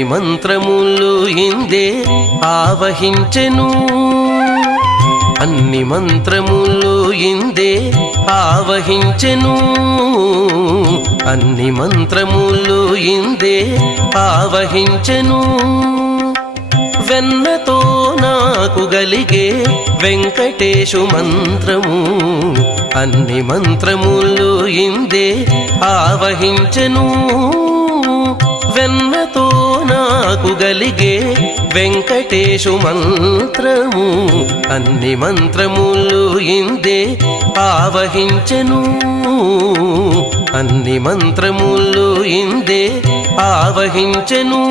అన్ని మంత్రములు ఇందే ఆవహించెను అన్ని మంత్రములు ఇందే ఆవహించెను అన్ని మంత్రములు ఇందే ఆవహించెను వెన్నతో నాకు గలిగే వెంకటేశు మంత్రము అన్ని మంత్రములు ఇందే ఆవహించెను వెన్నతో నాకు గలిగే వెంకటేశు మంత్రము అన్ని మంత్రములు ఇందే ఆవహించెను అన్ని మంత్రములు ఇందే ఆవహించెను